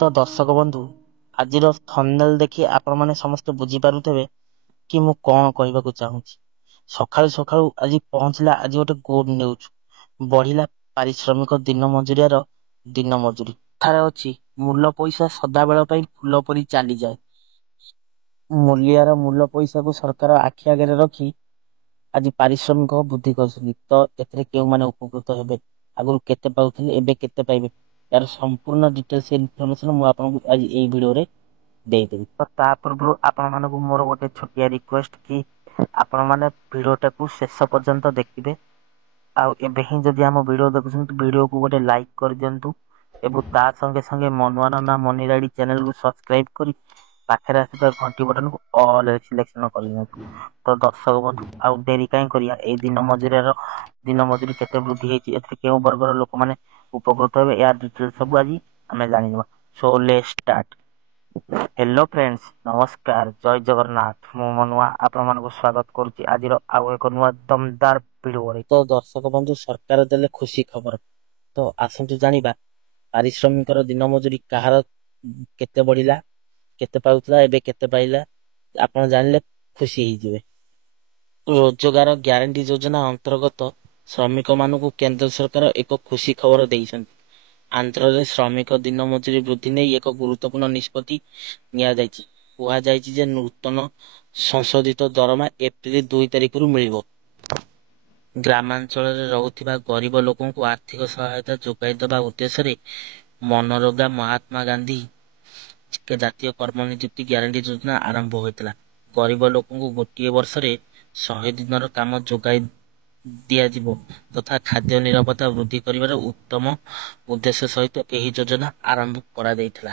ତ ଦର୍ଶକ ବନ୍ଧୁ, ଆଜିର ଥମ୍ବନେଲ୍ ଦେଖି ଆପଣମାନେ ସମସ୍ତେ ବୁଝିପାରୁଥିବେ କି ମୁଁ କଣ କହିବାକୁ ଚାହୁଁଛି। ସକାଳୁ ସକାଳୁ ଆଜି ପହଞ୍ଚିଲା ଆଜି ଗୋଟେ ଗୁଡ୍ ନ୍ୟୁଜ୍। ବଢିଲା ପାରିଶ୍ରମିକ ଦିନ ମଜୁରିଆର ଦିନ ମଜୁରୀ। କଥାରେ ଅଛି, ମୂଲ ପଇସା ସଦାବେଳ ପାଇଁ ଫୁଲ ପରି ଚାଲିଯାଏ। ମୂଲିଆର ମୂଲ ପଇସାକୁ ସରକାର ଆଖି ଆଗରେ ରଖି ଆଜି ପାରିଶ୍ରମିକ ବୃଦ୍ଧି କରିଛନ୍ତି। ତ ଏଥିରେ କେଉଁମାନେ ଉପକୃତ ହେବେ, ଆଗରୁ କେତେ ପାଉଥିଲେ, ଏବେ କେତେ ପାଇବେ, यार संपूर्ण डिटेल्स इनफॉरमेशन ମୁଁ ଆପଣଙ୍କୁ ଆଜି ଏହି ଭିଡିଓରେ ଦେଇଦେବି। ତ ତା ପୂର୍ବରୁ ଆପଣମାନଙ୍କୁ ମୋର ଗୋଟେ ଛୋଟିଆ ରିକ୍ୱେଷ୍ଟ କି ଆପଣମାନେ ଭିଡିଓଟାକୁ ଶେଷ ପର୍ଯ୍ୟନ୍ତ ଦେଖିବେ। ଆଉ ଏବେ ହିଁ ଯଦି ଆମ ଭିଡିଓ ଦେଖୁଛନ୍ତି ଭିଡିଓକୁ ଗୋଟେ ଲାଇକ୍ କରିଦିଅନ୍ତୁ ଏବଂ ତା ସଙ୍ଗେ ସଙ୍ଗେ ମନୁଆନ ନା ମନିରାଡି ଚ୍ୟାନେଲକୁ ସବସ୍କ୍ରାଇବ କରି ପାଖରେ ଆସିଥିବା ଘଣ୍ଟି ବଟନକୁ ଅଲ୍ ରେ ସିଲେକ୍ସନ କରିଦିଅନ୍ତୁ। ତ ଦର୍ଶକ ବନ୍ଧୁ, ଆଉ ଡେରି କାହିଁ କରିବା, ଏଇ ଦିନ ମଜୁରୀ କେତେ ବୃଦ୍ଧି ହେଇଛି, ଏଥିରେ କେଉଁ ବର୍ଗର ଲୋକମାନେ ଉପକୃତ ହେବେ, ଏହା ଡିଟେଲ ସବୁ ଆଜି ଆମେ ଜାଣିନେବା। So let's start. Hello friends, नमस्कार, जय जगन्नाथ। ମୁଁ ମନୁଆ ଆପଣମାନଙ୍କୁ ସ୍ୱାଗତ କରୁଛି ଆଜିର ଆଉ ଏକ ନୂଆ ଦମଦାର ଭିଡିଓରେ। ତ ଦର୍ଶକ ବନ୍ଧୁ, ସରକାର ଦେଲେ ଖୁସି ଖବର। ତ ଆସନ୍ତୁ ଜାଣିବା ପାରିଶ୍ରମିକର ଦିନ ମଜୁରୀ କାହାର କେତେ ବଢିଲା, କେତେ ପାଉଥିଲା, ଏବେ କେତେ ପାଇଲା। ଆପଣ ଜାଣିଲେ ଖୁସି ହେଇଯିବେ। ରୋଜଗାର ଗ୍ୟାରେଣ୍ଟି ଯୋଜନା ଅନ୍ତର୍ଗତ ଶ୍ରମିକ ମାନଙ୍କୁ କେନ୍ଦ୍ର ସରକାର ଏକ ଖୁସି ଖବର ଦେଇଛନ୍ତି। ଆନ୍ଧ୍ରରେ ଶ୍ରମିକ ଦିନ ମଜୁରୀ ବୃଦ୍ଧି ନେଇ ଏକ ଗୁରୁତ୍ୱପୂର୍ଣ୍ଣ ନିଷ୍ପତ୍ତି ନିଆଯାଇଛି। କୁହାଯାଇଛି ଯେ ନୂତନ ସଂଶୋଧିତ ଦରମା ଏପ୍ରିଲ 2 ତାରିଖରୁ ମିଳିବ। ଗ୍ରାମାଞ୍ଚଳରେ ରହୁଥିବା ଗରିବ ଲୋକଙ୍କୁ ଆର୍ଥିକ ସହାୟତା ଯୋଗାଇ ଦେବା ଉଦ୍ଦେଶ୍ୟରେ ମନରେଗା ମହାତ୍ମା ଗାନ୍ଧୀ ଜାତୀୟ କର୍ମ ନିଯୁକ୍ତି ଗ୍ୟାରେଣ୍ଟି ଯୋଜନା ଆରମ୍ଭ ହୋଇଥିଲା। ଗରିବ ଲୋକଙ୍କୁ ଗୋଟିଏ ବର୍ଷରେ 100 ଦିନର କାମ ଯୋଗାଇ ଦିଆଯିବ ତଥା ଖାଦ୍ୟ ନିରାପତ୍ତା ବୃଦ୍ଧି କରିବାର ଉତ୍ତମ ଉଦ୍ଦେଶ୍ୟ ସହିତ ଏହି ଯୋଜନା ଆରମ୍ଭ କରାଯାଇଥିଲା।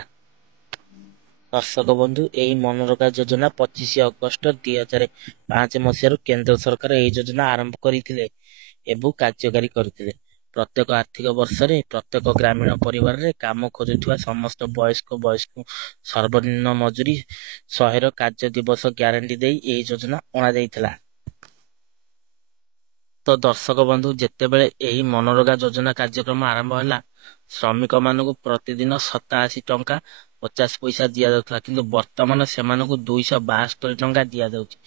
ଦର୍ଶକ ବନ୍ଧୁ, ଏହି ମନରେଗା ଯୋଜନା 25 ଅଗଷ୍ଟ 2005 ମସିହାରୁ କେନ୍ଦ୍ର ସରକାର ଏହି ଯୋଜନା ଆରମ୍ଭ କରିଥିଲେ ଏବଂ କାର୍ଯ୍ୟକାରୀ କରିଥିଲେ। ପ୍ରତ୍ୟେକ ଆର୍ଥିକ ବର୍ଷରେ ପ୍ରତ୍ୟେକ ଗ୍ରାମୀଣ ପରିବାରରେ କାମ ଖୋଜୁଥିବା ସମସ୍ତ ବୟସ୍କଙ୍କୁ ସର୍ବନିମ୍ନ ମଜୁରୀ 100ର କାର୍ଯ୍ୟ ଦିବସ ଗ୍ୟାରେଣ୍ଟି ଦେଇ ଏହି ଯୋଜନା ଅଣାଯାଇଥିଲା। ତ ଦର୍ଶକ ବନ୍ଧୁ, ଯେତେବେଳେ ଏହି ମନରେଗା ଯୋଜନା କାର୍ଯ୍ୟକ୍ରମ ଆରମ୍ଭ ହେଲା, ଶ୍ରମିକ ମାନଙ୍କୁ ପ୍ରତିଦିନ 87 ଟଙ୍କା 50 ପଇସା ଦିଆଯାଉଥିଲା, କିନ୍ତୁ ବର୍ତ୍ତମାନ ସେମାନଙ୍କୁ 272 ଟଙ୍କା ଦିଆଯାଉଛି।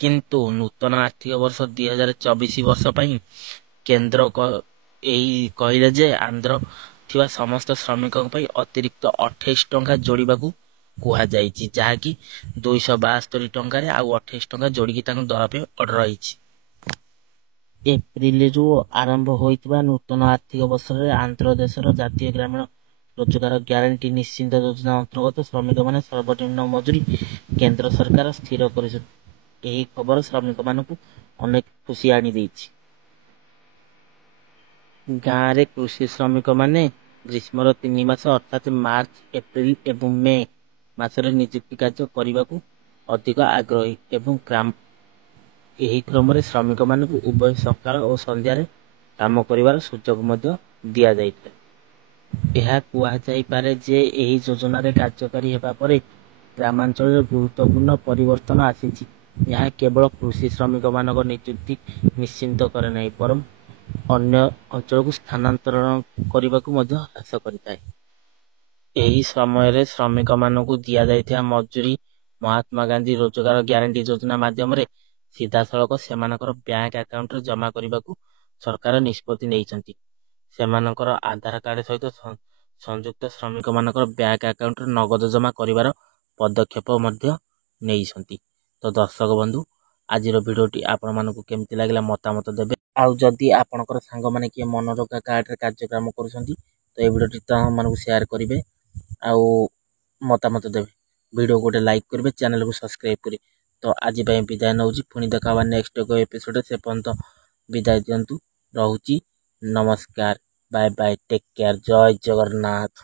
କିନ୍ତୁ ନୂତନ ଆର୍ଥିକ ବର୍ଷ 2024 ବର୍ଷ ପାଇଁ କେନ୍ଦ୍ର ଏହି କହିଲେ ଯେ ଆନ୍ଧ୍ର ଥିବା ସମସ୍ତ ଶ୍ରମିକଙ୍କ ପାଇଁ ଅତିରିକ୍ତ 28 ଟଙ୍କା ଯୋଡ଼ିବାକୁ କୁହାଯାଇଛି, ଯାହାକି 272 ଟଙ୍କାରେ ଆଉ 28 ଟଙ୍କା ଯୋଡ଼ିକି ତାଙ୍କ ଦବା ପାଇଁ ଅର୍ଡର ହେଇଛି। ଏପ୍ରିଲରୁ ଆରମ୍ଭ ହୋଇଥିବା ନୂତନ ଆର୍ଥିକ ବର୍ଷରେ ଆନ୍ଧ୍ର ଦେଶର ଜାତୀୟ ଗ୍ରାମୀଣ ରୋଜଗାର ଗ୍ୟାରେଣ୍ଟି ନିଶ୍ଚିତ ଯୋଜନା ଅନ୍ତର୍ଗତ ଶ୍ରମିକମାନେ ସର୍ବନିମ୍ନ ମଜୁରୀ କେନ୍ଦ୍ର ସରକାର ସ୍ଥିର କରିଛନ୍ତି। ଏହି ଖବର ଶ୍ରମିକମାନଙ୍କୁ ଅନେକ ଖୁସି ଆଣିଦେଇଛି। ଗାଁରେ କୃଷି ଶ୍ରମିକମାନେ ଗ୍ରୀଷ୍ମର 3 ମାସ ଅର୍ଥାତ୍ ମାର୍ଚ୍ଚ, ଏପ୍ରିଲ ଏବଂ ମେ ମାସରେ ନିଯୁକ୍ତି କାର୍ଯ୍ୟ କରିବାକୁ ଅଧିକ ଆଗ୍ରହୀ ଏବଂ ଏହି କ୍ରମରେ ଶ୍ରମିକମାନଙ୍କୁ ଉଭୟ ସକାଳ ଓ ସନ୍ଧ୍ୟାରେ କାମ କରିବାର ସୁଯୋଗ ମଧ୍ୟ ଦିଆଯାଇଥାଏ। ଏହା କୁହାଯାଇପାରେ ଯେ ଏହି ଯୋଜନାରେ କାର୍ଯ୍ୟକାରୀ ହେବା ପରେ ଗ୍ରାମାଞ୍ଚଳରେ ଗୁରୁତ୍ୱପୂର୍ଣ୍ଣ ପରିବର୍ତ୍ତନ ଆସିଛି। ଏହା କେବଳ କୃଷି ଶ୍ରମିକମାନଙ୍କ ନିଯୁକ୍ତି ନିଶ୍ଚିତ କରେ ନାହିଁ, ବରଂ ଅନ୍ୟ ଅଞ୍ଚଳକୁ ସ୍ଥାନାନ୍ତରଣ କରିବାକୁ ମଧ୍ୟ ହ୍ରାସ କରିଥାଏ। ଏହି ସମୟରେ ଶ୍ରମିକମାନଙ୍କୁ ଦିଆଯାଇଥିବା ମଜୁରୀ ମହାତ୍ମା ଗାନ୍ଧୀ ରୋଜଗାର ଗ୍ୟାରେଣ୍ଟି ଯୋଜନା ମାଧ୍ୟମରେ ସିଧାସଳଖ ସେମାନଙ୍କର ବ୍ୟାଙ୍କ ଆକାଉଣ୍ଟରେ ଜମା କରିବାକୁ ସରକାର ନିଷ୍ପତ୍ତି ନେଇଛନ୍ତି। ସେମାନଙ୍କର ଆଧାର କାର୍ଡ ସହିତ ସଂଯୁକ୍ତ ଶ୍ରମିକମାନଙ୍କର ବ୍ୟାଙ୍କ ଆକାଉଣ୍ଟରେ ନଗଦ ଜମା କରିବାର ପଦକ୍ଷେପ ମଧ୍ୟ ନେଇଛନ୍ତି। ତ ଦର୍ଶକ ବନ୍ଧୁ, ଆଜିର ଭିଡ଼ିଓଟି ଆପଣମାନଙ୍କୁ କେମିତି ଲାଗିଲା ମତାମତ ଦେବେ। ଆଉ ଯଦି ଆପଣଙ୍କର ସାଙ୍ଗମାନେ କିଏ ମନରେଗା କାର୍ଡରେ କାର୍ଯ୍ୟକ୍ରମ କରୁଛନ୍ତି ତ এই ଭିଡ଼ିଓଟି ତାଙ୍କମାନଙ୍କୁ ସେୟାର କରିବେ ଆଉ ମତାମତ ଦେବେ। ଭିଡ଼ିଓକୁ ଗୋଟେ ଲାଇକ୍ କରିବେ, ଚ୍ୟାନେଲକୁ ସବସ୍କ୍ରାଇବ୍ କରିବେ। ତ ଆଜି ପାଇଁ ବିଦାୟ ନେଉଛି, ପୁଣି ଦେଖା ହେବା ନେକ୍ସଟ ଏକ ଏପିସୋଡରେ। ସେ ପର୍ଯ୍ୟନ୍ତ ବିଦାୟ ଦିଅନ୍ତୁ, ରହୁଛି, ନମସ୍କାର, ବାଏ ବାଏ, ଟେକ୍ କେୟାର, ଜୟ ଜଗନ୍ନାଥ।